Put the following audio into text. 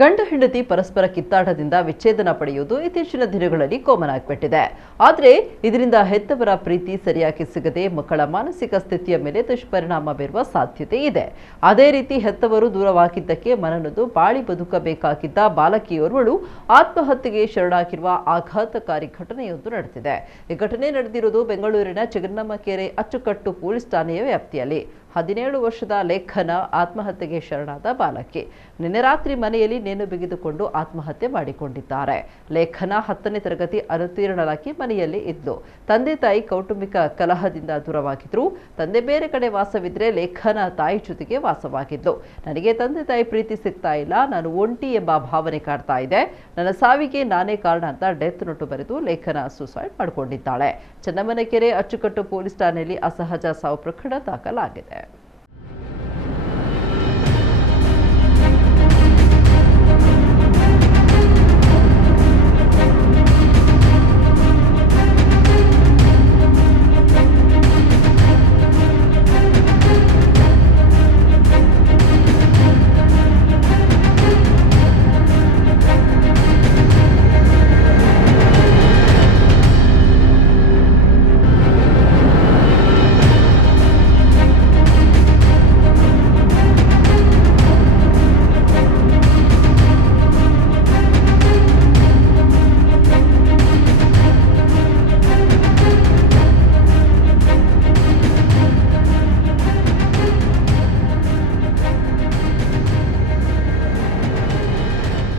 ಗಂಡು ಹೆಂಡತಿ ಪರಸ್ಪರ ಕಿತ್ತಾಟದಿಂದ ವಿಚ್ಛೇದನ ಪಡೆಯುವುದು ಇತ್ತೀಚಿನ ದಿನಗಳಲ್ಲಿ ಕಾಮನ್ ಆಗಿಬಿಟ್ಟಿದೆ. ಆದರೆ ಇದರಿಂದ ಹೆತ್ತವರ ಪ್ರೀತಿ ಸರಿಯಾಗಿ ಸಿಗದೆ ಮಕ್ಕಳ ಮಾನಸಿಕ ಸ್ಥಿತಿಯ ಮೇಲೆ ದುಷ್ಪರಿಣಾಮ ಬೀರುವ ಸಾಧ್ಯತೆ ಇದೆ. ಅದೇ ರೀತಿ ಹೆತ್ತವರು ದೂರವಾಗಿದ್ದಕ್ಕೆ ಮನನೊಂದು ಬಾಳಿ ಬದುಕಬೇಕಾಗಿದ್ದ ಬಾಲಕಿಯೋರ್ವಳು ಆತ್ಮಹತ್ಯೆಗೆ ಶರಣಾಗಿರುವ ಆಘಾತಕಾರಿ ಘಟನೆಯೊಂದು ನಡೆದಿದೆ. ಈ ಘಟನೆ ನಡೆದಿರುವುದು ಬೆಂಗಳೂರಿನ ಚೆನ್ನಮ್ಮಕೆರೆ ಅಚ್ಚುಕಟ್ಟು ಪೊಲೀಸ್ ಠಾಣೆಯ ವ್ಯಾಪ್ತಿಯಲ್ಲಿ. 17 ವರ್ಷದ ಲೇಖನ ಆತ್ಮಹತ್ಯೆಗೆ ಶರಣಾದ ಬಾಲಕಿ. ನಿನ್ನೆ ರಾತ್ರಿ ಮನೆಯಲ್ಲಿ ನೇಣು ಬಿಗಿದುಕೊಂಡು ಆತ್ಮಹತ್ಯೆ ಮಾಡಿಕೊಂಡಿದ್ದಾರೆ. ಲೇಖನ 10ನೇ ತರಗತಿ ಅನುತ್ತೀರ್ಣರಾಗಿ ಮನೆಯಲ್ಲಿ ಇದ್ಲು. ತಂದೆ ತಾಯಿ ಕೌಟುಂಬಿಕ ಕಲಹದಿಂದ ದೂರವಾಗಿದ್ರು. ತಂದೆ ಬೇರೆ ಕಡೆ ವಾಸವಿದ್ರೆ ಲೇಖನ ತಾಯಿ ಜೊತೆಗೆ ವಾಸವಾಗಿದ್ಲು. ನನಗೆ ತಂದೆ ತಾಯಿ ಪ್ರೀತಿ ಸಿಗ್ತಾ ಇಲ್ಲ, ನಾನು ಒಂಟಿ ಎಂಬ ಭಾವನೆ ಕಾಡ್ತಾ ಇದೆ, ನನ್ನ ಸಾವಿಗೆ ನಾನೇ ಕಾರಣ ಅಂತ ಡೆತ್ ನೋಟು ಬರೆದು ಲೇಖನ ಸೂಸೈಡ್ ಮಾಡಿಕೊಂಡಿದ್ದಾಳೆ. ಚೆನ್ನಮ್ಮನಕೆರೆ ಅಚ್ಚುಕಟ್ಟು ಪೊಲೀಸ್ ಠಾಣೆಯಲ್ಲಿ ಅಸಹಜ ಸಾವು ಪ್ರಕರಣ ದಾಖಲಾಗಿದೆ.